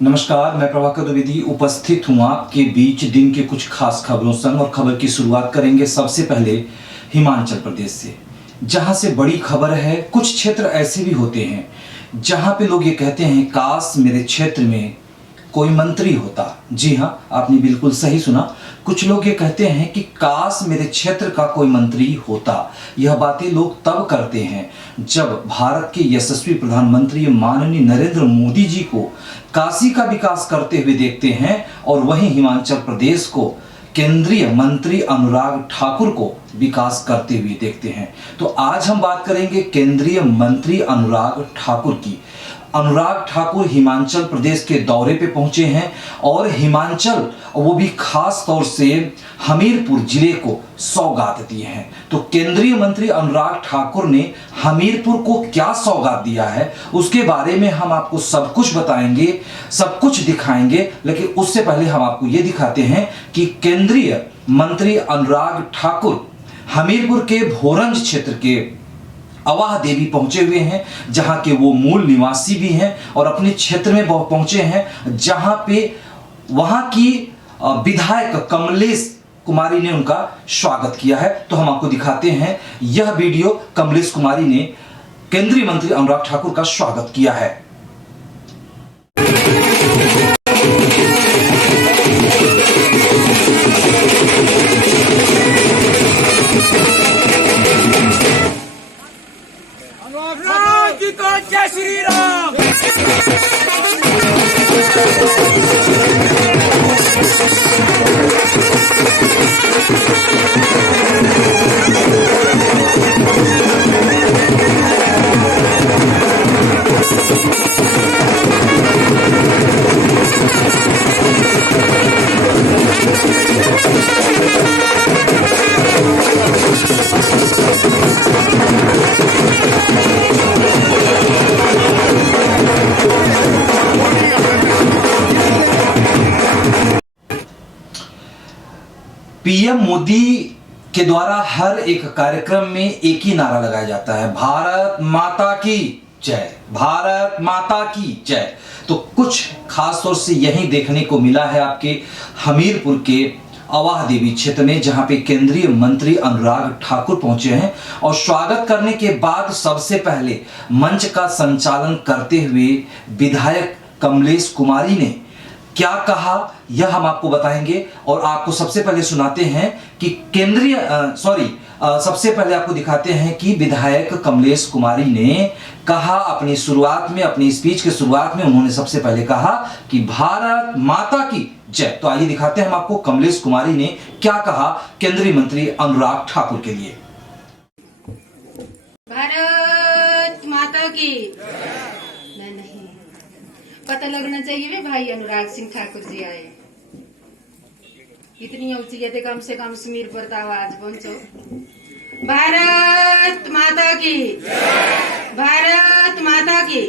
नमस्कार, मैं प्रभाकर द्विवेदी उपस्थित हूँ आपके बीच दिन के कुछ खास खबरों संग और खबर की शुरुआत करेंगे सबसे पहले हिमाचल प्रदेश से, जहां से बड़ी खबर है। कुछ क्षेत्र ऐसे भी होते हैं जहां पे लोग ये कहते हैं काश मेरे क्षेत्र में कोई मंत्री होता। जी हाँ, आपने बिल्कुल सही सुना। कुछ लोग ये कहते हैं कि काश मेरे क्षेत्र का कोई मंत्री होता। यह बातें लोग तब करते हैं जब भारत के यशस्वी प्रधानमंत्री माननीय नरेंद्र मोदी जी को काशी का विकास करते हुए देखते हैं और वहीं हिमाचल प्रदेश को केंद्रीय मंत्री अनुराग ठाकुर को विकास करते हुए देखते हैं। तो आज हम बात करेंगे केंद्रीय मंत्री अनुराग ठाकुर की। अनुराग ठाकुर हिमाचल प्रदेश के दौरे पे पहुंचे हैं और हिमाचल, वो भी खास तौर से हमीरपुर जिले को सौगात दिए हैं। तो केंद्रीय मंत्री अनुराग ठाकुर ने हमीरपुर को क्या सौगात दिया है उसके बारे में हम आपको सब कुछ बताएंगे, सब कुछ दिखाएंगे। लेकिन उससे पहले हम आपको ये दिखाते हैं कि केंद्रीय मंत्री अनुराग ठाकुर हमीरपुर के भोरंज क्षेत्र के अवाह देवी पहुंचे हुए हैं, जहां के वो मूल निवासी भी हैं और अपने क्षेत्र में पहुंचे हैं जहां पे वहां की विधायक कमलेश कुमारी ने उनका स्वागत किया है। तो हम आपको दिखाते हैं यह वीडियो। कमलेश कुमारी ने केंद्रीय मंत्री अनुराग ठाकुर का स्वागत किया है। जय श्री राम। पीएम मोदी के द्वारा हर एक कार्यक्रम में एक ही नारा लगाया जाता है, भारत माता की जय, भारत माता की जय। तो कुछ खास तौर से यही देखने को मिला है आपके हमीरपुर के अवाह देवी क्षेत्र में, जहां पे केंद्रीय मंत्री अनुराग ठाकुर पहुंचे हैं और स्वागत करने के बाद सबसे पहले मंच का संचालन करते हुए विधायक कमलेश कुमारी ने क्या कहा यह हम आपको बताएंगे और आपको सबसे पहले सुनाते हैं कि सबसे पहले आपको दिखाते हैं कि विधायक कमलेश कुमारी ने कहा अपनी शुरुआत में, अपनी स्पीच के शुरुआत में उन्होंने सबसे पहले कहा कि भारत माता की जय। तो आइए दिखाते हैं हम आपको कमलेश कुमारी ने क्या कहा केंद्रीय मंत्री अनुराग ठाकुर के लिए। भारत माता की नहीं पता लगना चाहिए वे भाई अनुराग सिंह ठाकुर जी आए। इतनी ऊंची है कम से कम समीर पर आवाज पहुंचो। भारत माता की, भारत माता की,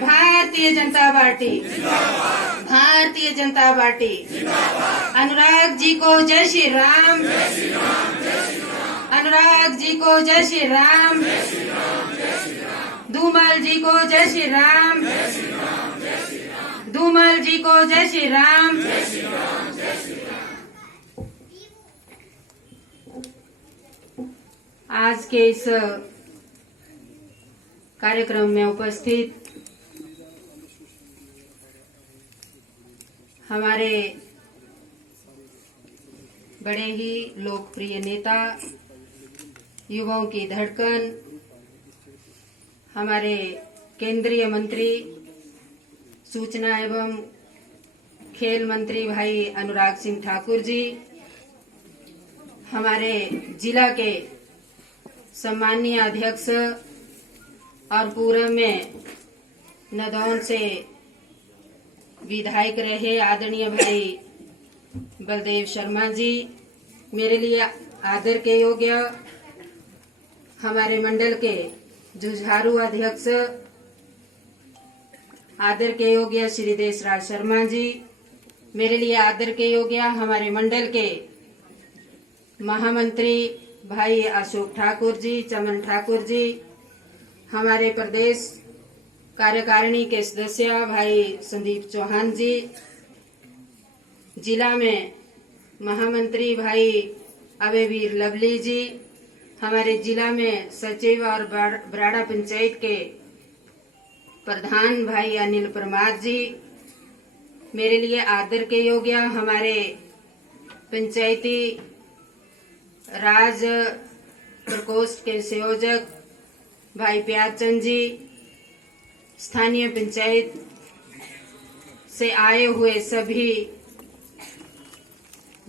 भारतीय जनता पार्टी, भारतीय जनता पार्टी। अनुराग जी को जय श्री राम, अनुराग जी को जय श्री राम, धूमल जी को जय श्री राम, धूमल जी को जय श्री राम। आज के इस कार्यक्रम में उपस्थित हमारे बड़े ही लोकप्रिय नेता, युवाओं की धड़कन, हमारे केंद्रीय मंत्री सूचना एवं खेल मंत्री भाई अनुराग सिंह ठाकुर जी, हमारे जिला के सम्मानीय अध्यक्ष और पूर्व में नदौन से विधायक रहे आदरणीय भाई बलदेव शर्मा जी, मेरे लिए आदर के योग्य हमारे मंडल के जुझारू अध्यक्ष आदर के योग्य श्री देशराज शर्मा जी, मेरे लिए आदर के योग्य हमारे मंडल के महामंत्री भाई अशोक ठाकुर जी, चमन ठाकुर जी, हमारे प्रदेश कार्यकारिणी के सदस्य भाई संदीप चौहान जी, जिला में महामंत्री भाई अभयवीर लवली जी, हमारे जिला में सचिव और बराड़ा पंचायत के प्रधान भाई अनिल परमार जी, मेरे लिए आदर के योग्य हमारे पंचायती राज प्रकोष्ठ के संयोजक भाई प्यारचंद जी, स्थानीय पंचायत से आए हुए सभी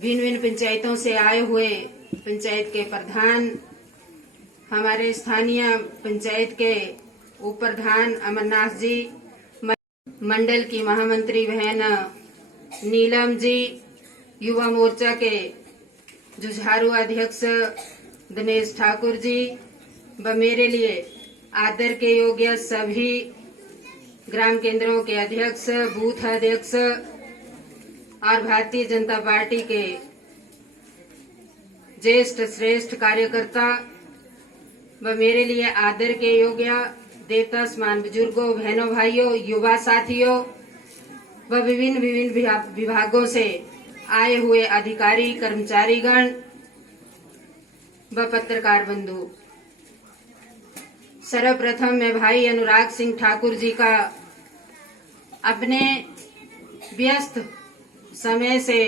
भिन्न भिन्न पंचायतों से आए हुए पंचायत के प्रधान, हमारे स्थानीय पंचायत के उप प्रधान अमरनाथ जी, मंडल की महामंत्री बहन नीलम जी, युवा मोर्चा के जुझारू अध्यक्ष दिनेश ठाकुर जी व मेरे लिए आदर के योग्य सभी ग्राम केंद्रों के अध्यक्ष, बूथ अध्यक्ष और भारतीय जनता पार्टी के ज्येष्ठ श्रेष्ठ कार्यकर्ता व मेरे लिए आदर के योग्य देवता समान बुजुर्गों, बहनों, भाइयों, युवा साथियों व विभिन्न विभागों से आए हुए अधिकारी, कर्मचारीगण व पत्रकार बंधु, सर्वप्रथम मैं भाई अनुराग सिंह ठाकुर जी का अपने व्यस्त समय से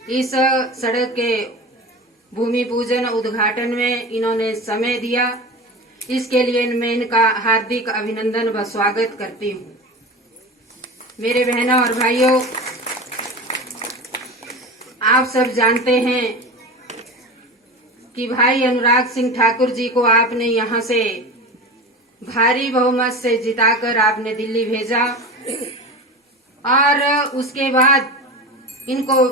इस सड़क के भूमि पूजन उद्घाटन में इन्होंने समय दिया, इसके लिए मैं इनका हार्दिक अभिनंदन व स्वागत करती हूँ। मेरे बहनों और भाइयों, आप सब जानते हैं कि भाई अनुराग सिंह ठाकुर जी को आपने यहाँ से भारी बहुमत से जिताकर आपने दिल्ली भेजा और उसके बाद इनको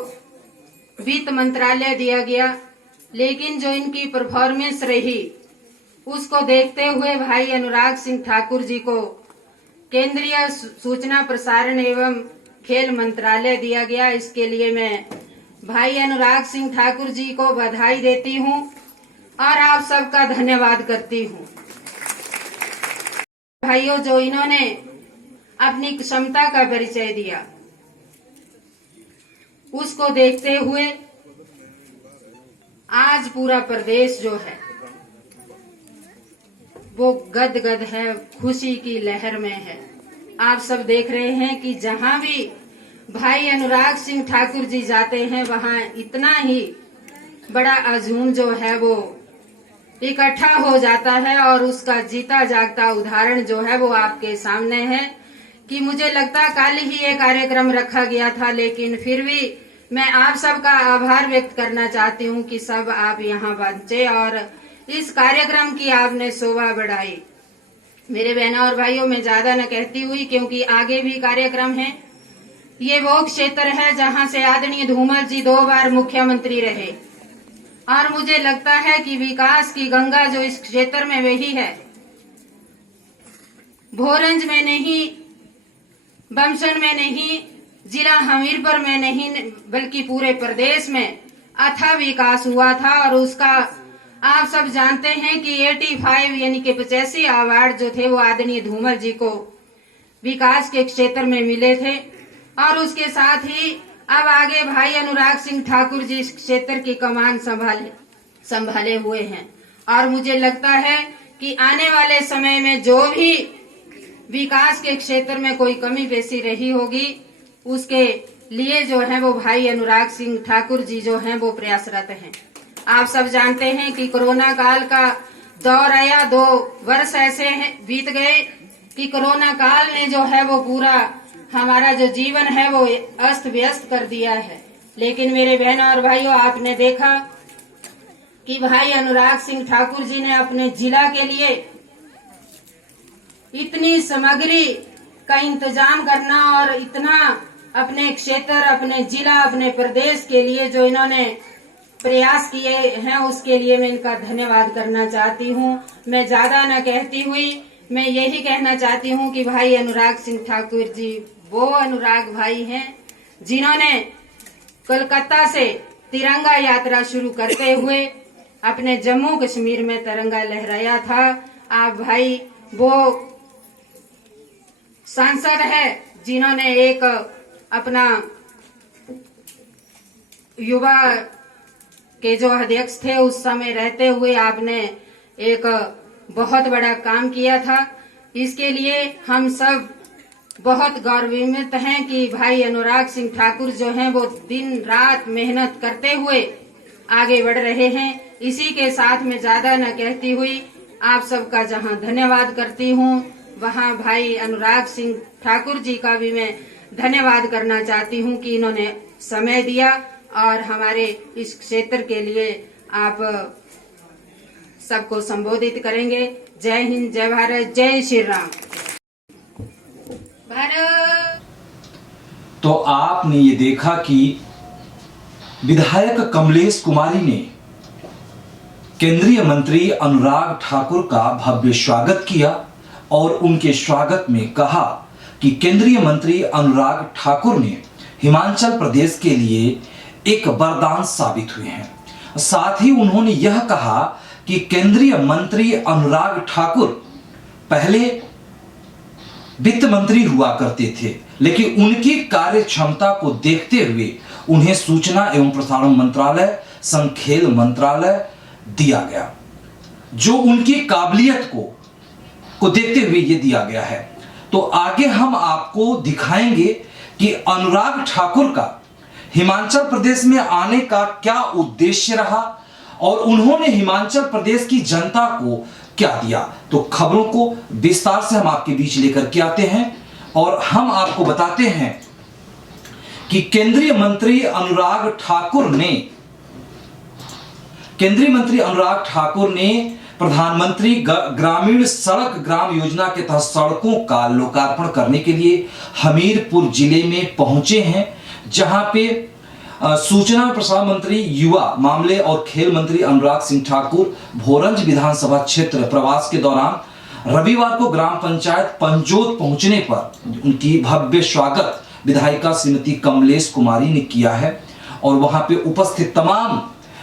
वित्त मंत्रालय दिया गया, लेकिन जो इनकी परफॉर्मेंस रही उसको देखते हुए भाई अनुराग सिंह ठाकुर जी को केंद्रीय सूचना प्रसारण एवं खेल मंत्रालय दिया गया। इसके लिए मैं भाई अनुराग सिंह ठाकुर जी को बधाई देती हूँ और आप सबका धन्यवाद करती हूँ। भाइयों, जो इन्होंने अपनी क्षमता का परिचय दिया उसको देखते हुए आज पूरा प्रदेश जो है वो गदगद है, खुशी की लहर में है। आप सब देख रहे हैं कि जहां भी भाई अनुराग सिंह ठाकुर जी जाते हैं वहां इतना ही बड़ा हजूम जो है वो इकट्ठा हो जाता है और उसका जीता जागता उदाहरण जो है वो आपके सामने है कि मुझे लगता कल ही ये कार्यक्रम रखा गया था, लेकिन फिर भी मैं आप सबका आभार व्यक्त करना चाहती हूँ कि सब आप यहाँ पहुंचे और इस कार्यक्रम की आपने शोभा बढ़ाई। मेरे बहनों और भाइयों, मैं ज्यादा न कहती हुई क्योंकि आगे भी कार्यक्रम है। ये वो क्षेत्र है जहाँ से आदरणीय धूमल जी 2 बार मुख्यमंत्री रहे और मुझे लगता है कि विकास की गंगा जो इस क्षेत्र में वही है। भोरंज में नहीं, बमसन में नहीं, जिला हमीरपुर में नहीं, बल्कि पूरे प्रदेश में अथाह विकास हुआ था और उसका आप सब जानते हैं कि 85 यानी कि 85 अवार्ड जो थे वो आदरणीय धूमल जी को विकास के क्षेत्र में मिले थे और उसके साथ ही अब आगे भाई अनुराग सिंह ठाकुर जी इस क्षेत्र की कमान संभाले हुए हैं और मुझे लगता है कि आने वाले समय में जो भी विकास के क्षेत्र में कोई कमी पेशी रही होगी उसके लिए जो है वो भाई अनुराग सिंह ठाकुर जी जो हैं वो प्रयासरत हैं। आप सब जानते हैं कि कोरोना काल का दौर आया, 2 वर्ष ऐसे बीत गए कि कोरोना काल ने जो है वो पूरा हमारा जो जीवन है वो अस्त व्यस्त कर दिया है। लेकिन मेरे बहनों और भाइयों, आपने देखा कि भाई अनुराग सिंह ठाकुर जी ने अपने जिला के लिए इतनी सामग्री का इंतजाम करना और इतना अपने क्षेत्र, अपने जिला, अपने प्रदेश के लिए जो इन्होंने प्रयास किए हैं उसके लिए मैं इनका धन्यवाद करना चाहती हूँ। मैं ज्यादा न कहती हुई मैं यही कहना चाहती हूँ कि भाई अनुराग सिंह ठाकुर जी वो अनुराग भाई हैं जिन्होंने कोलकाता से तिरंगा यात्रा शुरू करते हुए अपने जम्मू कश्मीर में तिरंगा लहराया था। आप भाई वो सांसद है जिन्होंने एक अपना युवा के जो अध्यक्ष थे उस समय रहते हुए आपने एक बहुत बड़ा काम किया था। इसके लिए हम सब बहुत गौरवान्वित हैं कि भाई अनुराग सिंह ठाकुर जो हैं वो दिन रात मेहनत करते हुए आगे बढ़ रहे हैं। इसी के साथ में ज्यादा न कहती हुई आप सबका जहां धन्यवाद करती हूं, वहां भाई अनुराग सिंह ठाकुर जी का भी मैं धन्यवाद करना चाहती हूं कि इन्होंने समय दिया और हमारे इस क्षेत्र के लिए आप सबको संबोधित करेंगे। जय हिंद, जय भारत, जय श्री राम। भारत। तो आपने ये देखा कि विधायक कमलेश कुमारी ने केंद्रीय मंत्री अनुराग ठाकुर का भव्य स्वागत किया और उनके स्वागत में कहा कि केंद्रीय मंत्री अनुराग ठाकुर ने हिमाचल प्रदेश के लिए एक वरदान साबित हुए हैं। साथ ही उन्होंने यह कहा कि केंद्रीय मंत्री अनुराग ठाकुर पहले वित्त मंत्री हुआ करते थे, लेकिन उनकी कार्य क्षमता को देखते हुए उन्हें सूचना एवं प्रसारण मंत्रालय, संघ खेल मंत्रालय दिया गया, जो उनकी काबिलियत को देखते हुए ये दिया गया है। तो आगे हम आपको दिखाएंगे कि अनुराग ठाकुर का हिमाचल प्रदेश में आने का क्या उद्देश्य रहा और उन्होंने हिमाचल प्रदेश की जनता को क्या दिया। तो खबरों को विस्तार से हम आपके बीच लेकर के आते हैं और हम आपको बताते हैं कि केंद्रीय मंत्री अनुराग ठाकुर ने प्रधानमंत्री ग्रामीण सड़क ग्राम योजना के तहत सड़कों का लोकार्पण करने के लिए हमीरपुर जिले में पहुंचे हैं, जहां पे सूचना और प्रसारण मंत्री, युवा मामले और खेल मंत्री अनुराग सिंह ठाकुर भोरंज विधानसभा क्षेत्र प्रवास के दौरान रविवार को ग्राम पंचायत पंजोत पहुंचने पर उनकी भव्य स्वागत विधायिका श्रीमती कमलेश कुमारी ने किया है और वहां पे उपस्थित तमाम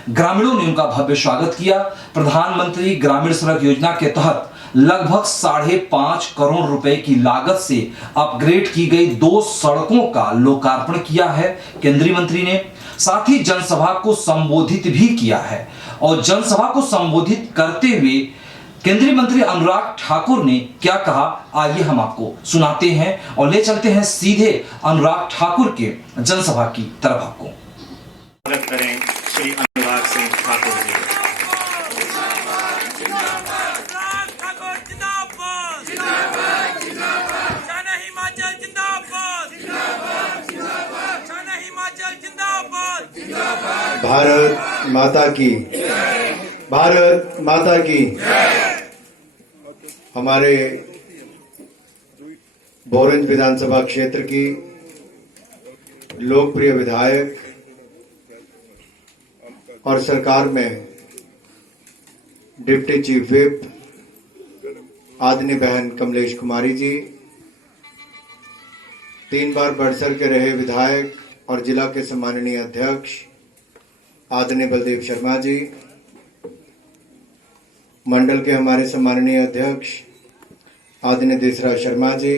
ग्रामीणों ने उनका भव्य स्वागत किया। प्रधानमंत्री ग्रामीण सड़क योजना के तहत लगभग 5.5 करोड़ रुपए की लागत से अपग्रेड की गई 2 सड़कों का लोकार्पण किया है केंद्रीय मंत्री ने। साथ ही जनसभा को संबोधित भी किया है और जनसभा को संबोधित करते हुए केंद्रीय मंत्री अनुराग ठाकुर ने क्या कहा, आइए हम आपको सुनाते हैं और ले चलते हैं सीधे अनुराग ठाकुर के जनसभा की तरफ आपको। स्वागत करें श्री अनुराग सिंह ठाकुर जी। भारत माता की, भारत माता की। हमारे भोरंज विधानसभा क्षेत्र की लोकप्रिय विधायक और सरकार में डिप्टी चीफ विप आदरणीय बहन कमलेश कुमारी जी, 3 बार बढ़सर के रहे विधायक और जिला के सम्माननीय अध्यक्ष आदरणीय बलदेव शर्मा जी, मंडल के हमारे सम्माननीय अध्यक्ष आदरणीय देसराज शर्मा जी,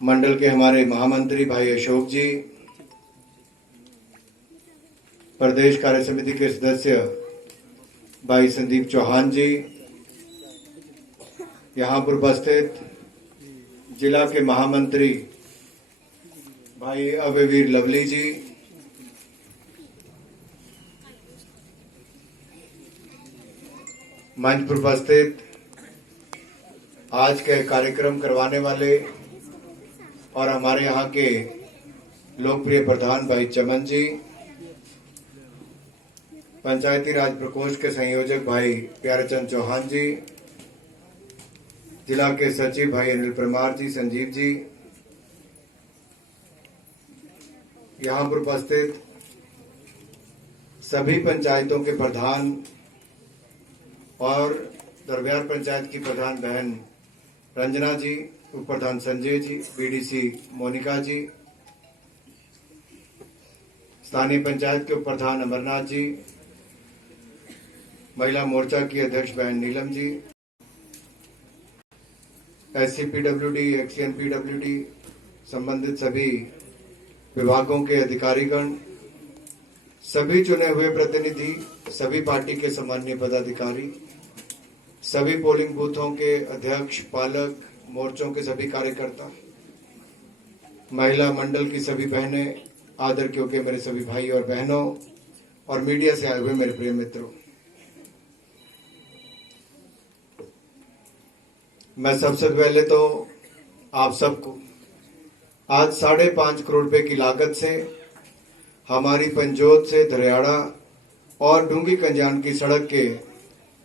मंडल के हमारे महामंत्री भाई अशोक जी, प्रदेश कार्य समिति के सदस्य भाई संदीप चौहान जी, यहाँ पर उपस्थित जिला के महामंत्री भाई अभयवीर लवली जी, मंच पर उपस्थित आज के कार्यक्रम करवाने वाले और हमारे यहाँ के लोकप्रिय प्रधान भाई चमन जी, पंचायती राज प्रकोष्ठ के संयोजक भाई प्यारेचंद चौहान जी, जिला के सचिव भाई अनिल परमार जी, संजीव जी, यहाँ पर उपस्थित सभी पंचायतों के प्रधान और दरबार पंचायत की प्रधान बहन रंजना जी, उप प्रधान संजय जी, बीडीसी मोनिका जी, स्थानीय पंचायत के उप प्रधान अमरनाथ जी, महिला मोर्चा की अध्यक्ष बहन नीलम जी, SCPWD, XCNPWD संबंधित सभी विभागों के अधिकारीगण, सभी चुने हुए प्रतिनिधि, सभी पार्टी के सम्मानीय पदाधिकारी, सभी पोलिंग बूथों के अध्यक्ष, पालक, मोर्चों के सभी कार्यकर्ता, महिला मंडल की सभी बहनें, आदर क्योंकि मेरे सभी भाई और बहनों और मीडिया से आए हुए मेरे प्रिय मित्रों, मैं सबसे पहले तो आप सबको आज 5.5 करोड़ रुपए की लागत से हमारी पंजोत से धरियाड़ा और डूंगी कंजान की सड़क के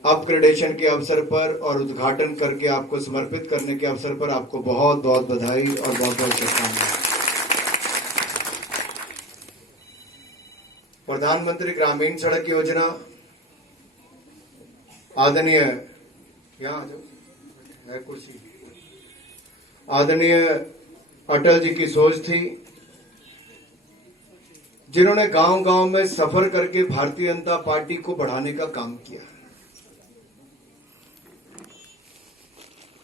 अपग्रेडेशन के अवसर पर और उद्घाटन करके आपको समर्पित करने के अवसर पर आपको बहुत बहुत बधाई और बहुत बहुत शुभकामनाएं। प्रधानमंत्री ग्रामीण सड़क योजना आदरणीय आदरणीय अटल जी की सोच थी, जिन्होंने गांव-गांव में सफर करके भारतीय जनता पार्टी को बढ़ाने का काम किया।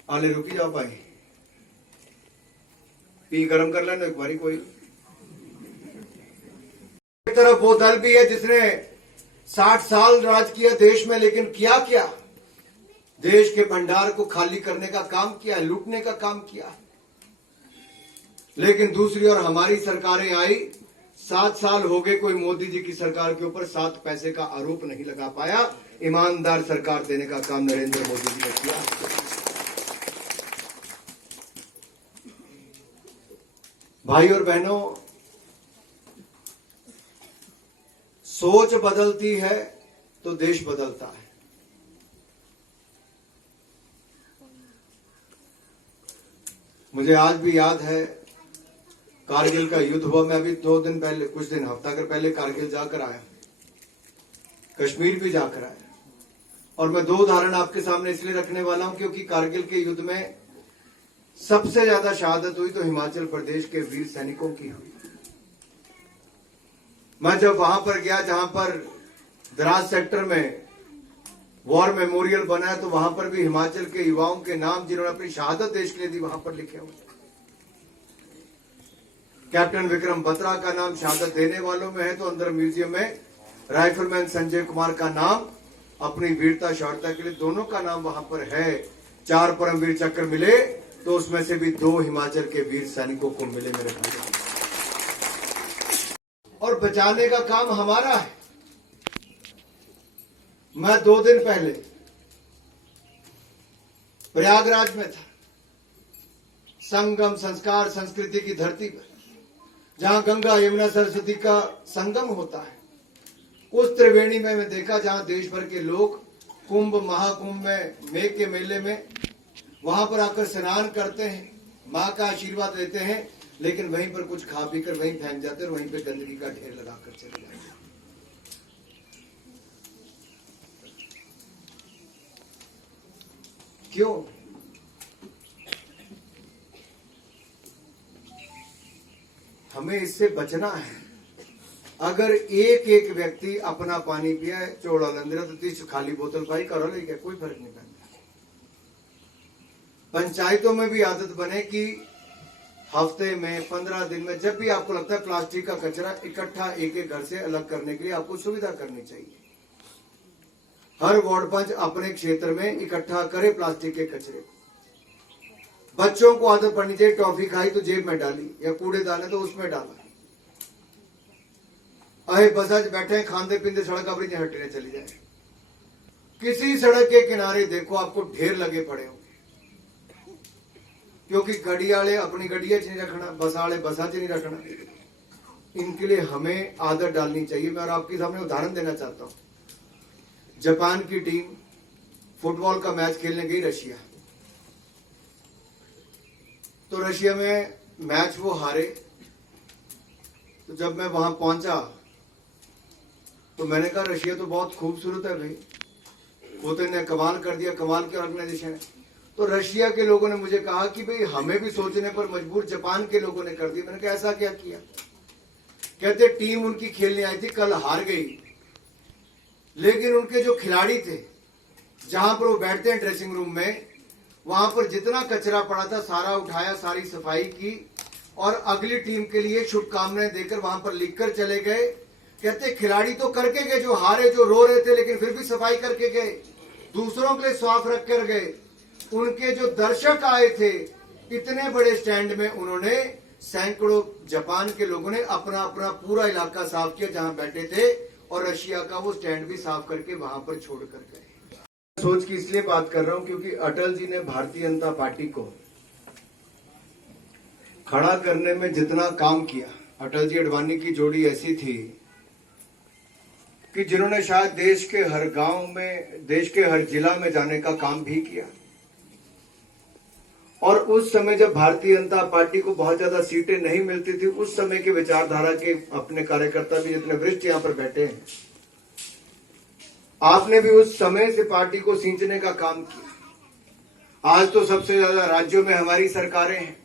आले रुकी जाओ भाई, पी गरम कर लेना एक बारी। कोई एक तरफ वो दल भी है जिसने 60 साल राज किया देश में, लेकिन किया क्या? देश के भंडार को खाली करने का काम किया है, लूटने का काम किया है। लेकिन दूसरी ओर हमारी सरकारें आई, 7 साल हो गए, कोई मोदी जी की सरकार के ऊपर 7 पैसे का आरोप नहीं लगा पाया। ईमानदार सरकार देने का काम नरेंद्र मोदी जी ने किया। भाई और बहनों, सोच बदलती है तो देश बदलता है। मुझे आज भी याद है कारगिल का युद्ध हुआ। मैं अभी 2 दिन पहले, कुछ दिन हफ्ता कर पहले कारगिल जाकर आया, कश्मीर भी जाकर आया। और मैं 2 उदाहरण आपके सामने इसलिए रखने वाला हूं क्योंकि कारगिल के युद्ध में सबसे ज्यादा शहादत हुई तो हिमाचल प्रदेश के वीर सैनिकों की हुई। मैं जब वहां पर गया जहां पर द्रास सेक्टर में वॉर मेमोरियल बना है, तो वहां पर भी हिमाचल के युवाओं के नाम जिन्होंने अपनी शहादत देश के लिए दी वहां पर लिखे हुए। कैप्टन विक्रम बत्रा का नाम शहादत देने वालों में है, तो अंदर म्यूजियम में राइफलमैन संजय कुमार का नाम अपनी वीरता शौर्यता के लिए, दोनों का नाम वहां पर है। 4 परमवीर चक्र मिले तो उसमें से भी 2 हिमाचल के वीर सैनिकों को मिले मेरे भाई। और बचाने का काम हमारा है। मैं 2 दिन पहले प्रयागराज में था, संगम संस्कार संस्कृति की धरती पर, जहां गंगा यमुना सरस्वती का संगम होता है। उस त्रिवेणी में मैं देखा जहां देश भर के लोग कुंभ महाकुंभ में, मेघ के मेले में वहां पर आकर स्नान करते हैं, मां का आशीर्वाद लेते हैं, लेकिन वहीं पर कुछ खा पी कर वहीं फेंक जाते हैं और वहीं पर गंदगी का ढेर लगाकर चले जाते हैं। क्यों? हमें इससे बचना है। अगर एक एक व्यक्ति अपना पानी पिया, चोड़ा लंदरा तो 30 खाली बोतल पाई करो, लेकिन कोई फर्क नहीं पड़ता। पंचायतों में भी आदत बने कि हफ्ते में 15 दिन में जब भी आपको लगता है प्लास्टिक का कचरा इकट्ठा एक एक घर से अलग करने के लिए आपको सुविधा करनी चाहिए। हर वार्ड पंच अपने क्षेत्र में इकट्ठा करे प्लास्टिक के कचरे। बच्चों को आदत पड़नी चाहिए, टॉफी खाई तो जेब में डाली, या कूड़ेदान है तो उसमें डाला। अहे बसज बैठे खांदे पींदे सड़क अपनी हटने चली जाए। किसी सड़क के किनारे देखो आपको ढेर लगे पड़े हो, क्योंकि गड़ी वाले अपनी गड़िया च नहीं रखना, बस वाले बसा च नहीं रखना। इनके लिए हमें आदत डालनी चाहिए। मैं और आपके सामने उदाहरण देना चाहता हूं। जापान की टीम फुटबॉल का मैच खेलने गई रशिया, तो रशिया में मैच वो हारे। तो जब मैं वहां पहुंचा तो मैंने कहा रशिया तो बहुत खूबसूरत है भाई, वो तो इन्हें कमाल कर दिया, कमाल की ऑर्गेनाइजेशन है। तो रशिया के लोगों ने मुझे कहा कि भाई हमें भी सोचने पर मजबूर जापान के लोगों ने कर दिया। मैंने कहा ऐसा क्या किया? कहते टीम उनकी खेलने आई थी, कल हार गई, लेकिन उनके जो खिलाड़ी थे जहां पर वो बैठते हैं ड्रेसिंग रूम में, वहां पर जितना कचरा पड़ा था सारा उठाया, सारी सफाई की और अगली टीम के लिए शुभकामनाएं देकर वहां पर लिखकर चले गए। कहते खिलाड़ी तो करके गए, जो हारे, जो रो रहे थे, लेकिन फिर भी सफाई करके गए, दूसरों के लिए साफ रख कर गए। उनके जो दर्शक आए थे, इतने बड़े स्टैंड में उन्होंने सैकड़ों जापान के लोगों ने अपना अपना पूरा इलाका साफ किया जहां बैठे थे, और रशिया का वो स्टैंड भी साफ करके वहां पर छोड़ कर गए। सोच की इसलिए बात कर रहा हूं क्योंकि अटल जी ने भारतीय जनता पार्टी को खड़ा करने में जितना काम किया, अटल जी अडवाणी की जोड़ी ऐसी थी कि जिन्होंने शायद देश के हर गांव में, देश के हर जिला में जाने का काम भी किया। और उस समय जब भारतीय जनता पार्टी को बहुत ज्यादा सीटें नहीं मिलती थी, उस समय के विचारधारा के अपने कार्यकर्ता भी जितने वरिष्ठ यहां पर बैठे हैं, आपने भी उस समय से पार्टी को सींचने का काम किया। आज तो सबसे ज्यादा राज्यों में हमारी सरकारें हैं,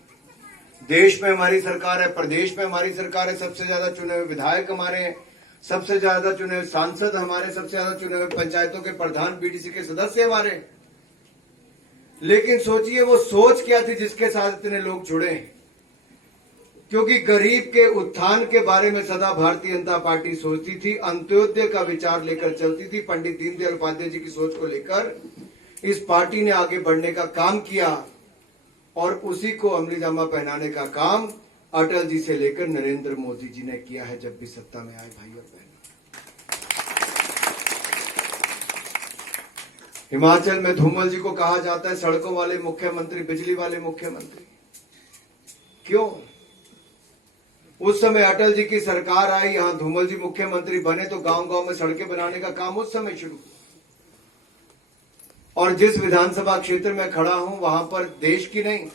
देश में हमारी सरकार है, प्रदेश में हमारी सरकार है, सबसे ज्यादा चुने हुए विधायक हमारे हैं, सबसे ज्यादा चुने हुए सांसद हमारे, सबसे ज्यादा चुने हुए पंचायतों के प्रधान, बीडीसी के सदस्य हमारे हैं। लेकिन सोचिए वो सोच क्या थी जिसके साथ इतने लोग जुड़े हैं, क्योंकि गरीब के उत्थान के बारे में सदा भारतीय जनता पार्टी सोचती थी, अंत्योदय का विचार लेकर चलती थी। पंडित दीनदयाल उपाध्याय जी की सोच को लेकर इस पार्टी ने आगे बढ़ने का काम किया, और उसी को अमलीजामा पहनाने का काम अटल जी से लेकर नरेंद्र मोदी जी ने किया है जब भी सत्ता में आए। भाई और बहन, हिमाचल में धूमल जी को कहा जाता है सड़कों वाले मुख्यमंत्री, बिजली वाले मुख्यमंत्री। क्यों? उस समय अटल जी की सरकार आई, यहां धूमल जी मुख्यमंत्री बने तो गांव-गांव में सड़कें बनाने का काम उस समय शुरू हुआ। और जिस विधानसभा क्षेत्र में खड़ा हूं, वहां पर देश की नहीं,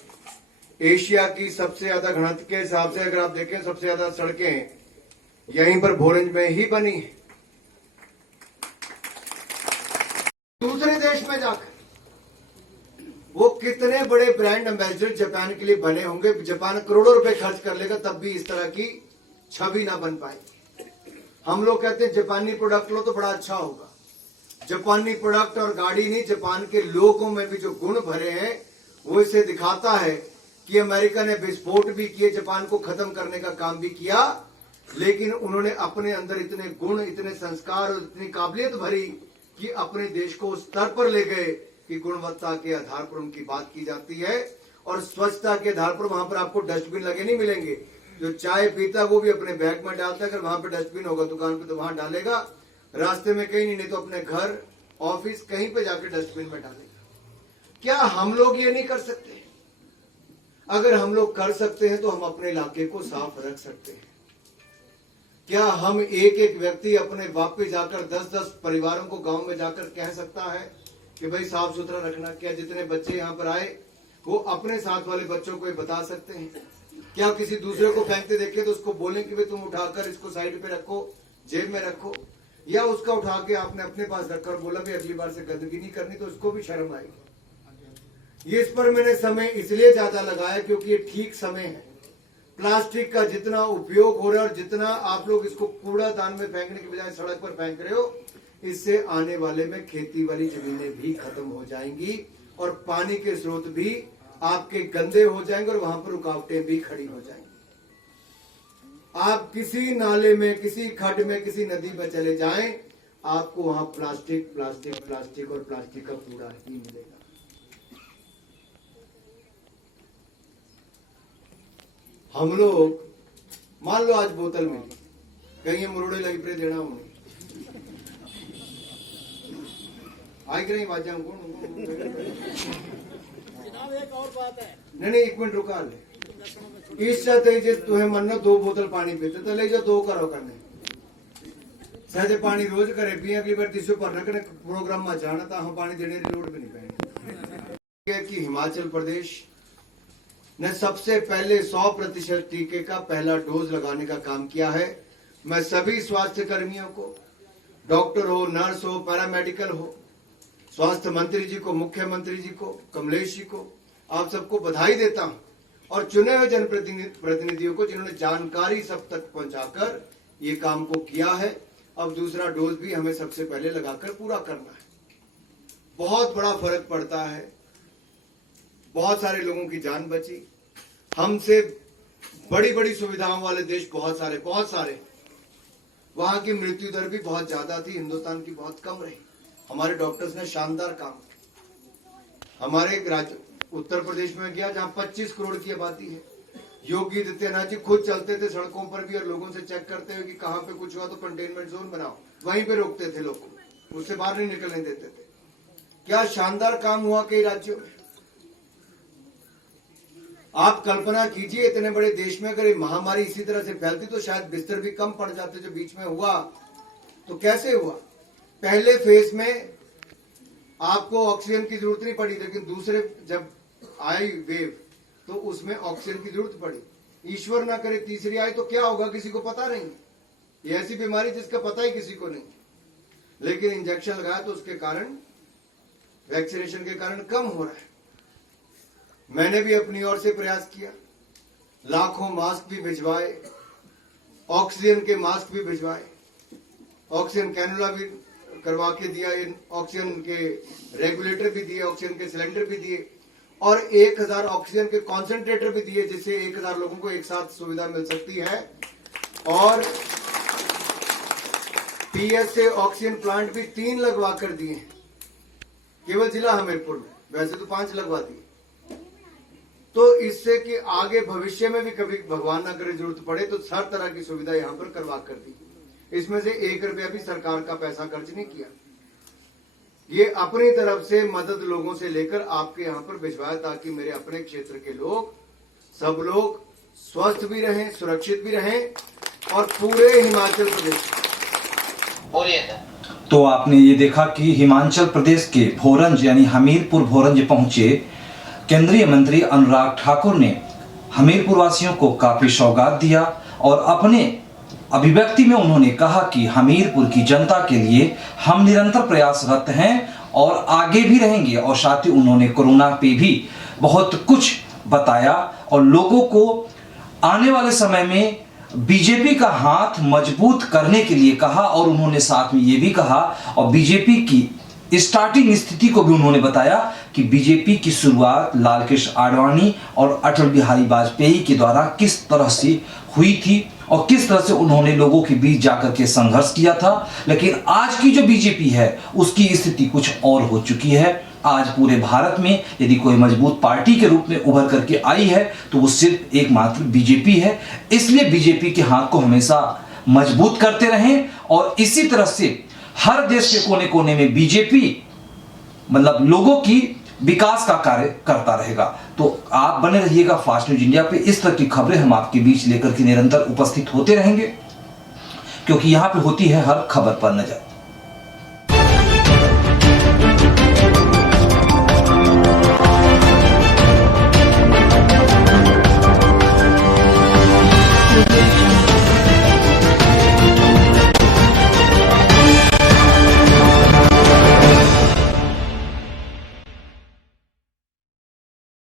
एशिया की सबसे ज्यादा घनत्व के हिसाब से अगर आप देखें, सबसे ज्यादा सड़कें यहीं पर भोरंज में ही बनी है। दूसरे देश में जाकर वो कितने बड़े ब्रांड एम्बेसडर जापान के लिए बने होंगे, जापान करोड़ों रुपए खर्च कर लेगा तब भी इस तरह की छवि ना बन पाएगी। हम लोग कहते हैं जापानी प्रोडक्ट लो तो बड़ा अच्छा होगा। जापानी प्रोडक्ट और गाड़ी नहीं, जापान के लोगों में भी जो गुण भरे हैं वो इसे दिखाता है कि अमेरिका ने विस्फोट भी किए, जापान को खत्म करने का काम भी किया, लेकिन उन्होंने अपने अंदर इतने गुण, इतने संस्कार और इतनी काबिलियत भरी कि अपने देश को उस स्तर पर ले गए कि गुणवत्ता के आधार पर उनकी बात की जाती है, और स्वच्छता के आधार पर वहां पर आपको डस्टबिन लगे नहीं मिलेंगे। जो चाय पीता है वो भी अपने बैग में डालता है, अगर वहां पर डस्टबिन होगा दुकान पे तो वहां डालेगा, रास्ते में कहीं नहीं तो अपने घर, ऑफिस, कहीं पे जाकर डस्टबिन में डालेगा। क्या हम लोग ये नहीं कर सकते? अगर हम लोग कर सकते हैं तो हम अपने इलाके को साफ रख सकते हैं। क्या हम एक एक व्यक्ति अपने वापस जाकर 10-10 परिवारों को गांव में जाकर कह सकता है कि भाई साफ सुथरा रखना? क्या जितने बच्चे यहाँ पर आए वो अपने साथ वाले बच्चों को बता सकते हैं? क्या किसी दूसरे को फेंकते देखे तो उसको बोलें कि भाई तुम उठाकर इसको साइड पे रखो, जेब में रखो, या उसका उठा के आपने अपने पास रखकर बोला भी अगली बार से गंदगी नहीं करनी, तो उसको भी शर्म आएगी। ये इस पर मैंने समय इसलिए ज्यादा लगाया क्योंकि ये ठीक समय है। प्लास्टिक का जितना उपयोग हो रहा है और जितना आप लोग इसको कूड़ादान में फेंकने के बजाय सड़क पर फेंक रहे हो, इससे आने वाले में खेती वाली जमीनें भी खत्म हो जाएंगी और पानी के स्रोत भी आपके गंदे हो जाएंगे और वहां पर रुकावटें भी खड़ी हो जाएंगी। आप किसी नाले में, किसी खड्ड में, किसी नदी में चले जाएं, आपको वहां प्लास्टिक प्लास्टिक प्लास्टिक और प्लास्टिक का कूड़ा ही मिलेगा। हम लोग मान लो आज बोतल मिली, कहीं मुरड़े लगी पे देना होने आई कि नहीं बाजा एक और बात है। नहीं एक मिनट रुका ले। इस चाहते तुम्हें मन ना 2 बोतल पानी पीते तो ले जाओ 2 करो करने सहजे पानी रोज करे पिए, अगली बार तीसरे पर रखने प्रोग्राम में जाना था हम पानी देने की लोड़ भी नहीं पैनी। कि हिमाचल प्रदेश ने सबसे पहले 100% टीके का पहला डोज लगाने का काम किया है। मैं सभी स्वास्थ्य कर्मियों को, डॉक्टर हो, नर्स हो, पैरामेडिकल हो, स्वास्थ्य मंत्री जी को, मुख्यमंत्री जी को, कमलेश जी को, आप सबको बधाई देता हूं, और चुने हुए जनप्रतिनिधियों को जिन्होंने जानकारी सब तक पहुंचाकर ये काम को किया है। अब दूसरा डोज भी हमें सबसे पहले लगाकर पूरा करना है। बहुत बड़ा फर्क पड़ता है बहुत सारे लोगों की जान बची। हमसे बड़ी बड़ी सुविधाओं वाले देश बहुत सारे, वहां की मृत्यु दर भी बहुत ज्यादा थी, हिंदुस्तान की बहुत कम रही। हमारे डॉक्टर्स ने शानदार काम किया। हमारे राज्य उत्तर प्रदेश में गया जहां 25 करोड़ की आबादी है, योगी आदित्यनाथ जी खुद चलते थे सड़कों पर भी और लोगों से चेक करते हुए कि कहां पे कुछ हुआ तो कंटेनमेंट जोन बनाओ, वहीं पे रोकते थे लोगों को, उससे बाहर नहीं निकलने देते थे। क्या शानदार काम हुआ कई राज्यों में। आप कल्पना कीजिए इतने बड़े देश में अगर ये महामारी इसी तरह से फैलती तो शायद बिस्तर भी कम पड़ जाते। जो बीच में हुआ तो कैसे हुआ, पहले फेज में आपको ऑक्सीजन की जरूरत नहीं पड़ी, लेकिन दूसरे जब आई वेव तो उसमें ऑक्सीजन की जरूरत पड़ी। ईश्वर ना करे तीसरी आई तो क्या होगा किसी को पता नहीं। ये ऐसी बीमारी जिसका पता ही किसी को नहीं, लेकिन इंजेक्शन लगाया तो उसके कारण, वैक्सीनेशन के कारण कम हो रहा है। मैंने भी अपनी ओर से प्रयास किया, लाखों मास्क भी भिजवाए, ऑक्सीजन के मास्क भी भिजवाए, ऑक्सीजन कैनुला भी करवा के दिया, ऑक्सीजन के रेगुलेटर भी दिए, ऑक्सीजन के सिलेंडर भी दिए और 1000 ऑक्सीजन के कॉन्सेंट्रेटर भी दिए, जिससे 1000 लोगों को एक साथ सुविधा मिल सकती है। और पीएसए ऑक्सीजन प्लांट भी 3 लगवा कर दिए केवल जिला हमीरपुर में, वैसे तो 5 लगवा दिए। तो इससे कि आगे भविष्य में भी कभी भगवान ना करे जरूरत पड़े तो हर तरह की सुविधा यहाँ पर करवा कर दी। इसमें से 1 रुपया भी सरकार का पैसा खर्च नहीं किया। ये अपनी तरफ से मदद लोगों से लेकर आपके यहाँ पर भिजवाया ताकि मेरे अपने क्षेत्र के लोग, सब लोग स्वस्थ भी रहें, सुरक्षित भी रहें और पूरे हिमाचल प्रदेश। तो आपने ये देखा कि हिमाचल प्रदेश के भोरंज यानी हमीरपुर भोरंज पहुंचे केंद्रीय मंत्री अनुराग ठाकुर ने हमीरपुर वासियों को काफी सौगात दिया और अपने अभिव्यक्ति में उन्होंने कहा कि हमीरपुर की जनता के लिए हम निरंतर प्रयासरत हैं और आगे भी रहेंगे। और साथ ही उन्होंने कोरोना पे भी बहुत कुछ बताया और लोगों को आने वाले समय में बीजेपी का हाथ मजबूत करने के लिए कहा। और उन्होंने साथ में ये भी कहा और बीजेपी की स्टार्टिंग स्थिति को भी उन्होंने बताया कि बीजेपी की शुरुआत लाल कृष्ण आडवाणी और अटल बिहारी वाजपेयी के द्वारा किस तरह से हुई थी और किस तरह से उन्होंने लोगों के बीच जाकर के संघर्ष किया था। लेकिन आज की जो बीजेपी है उसकी स्थिति कुछ और हो चुकी है। आज पूरे भारत में यदि कोई मजबूत पार्टी के रूप में उभर करके आई है तो वो सिर्फ एकमात्र बीजेपी है। इसलिए बीजेपी के हाथ को हमेशा मजबूत करते रहें और इसी तरह से हर देश के कोने कोने में बीजेपी मतलब लोगों की विकास का कार्य करता रहेगा। तो आप बने रहिएगा फास्ट न्यूज इंडिया पे। इस तरह की खबरें हम आपके बीच लेकर के निरंतर उपस्थित होते रहेंगे क्योंकि यहाँ पे होती है हर खबर पर नजर।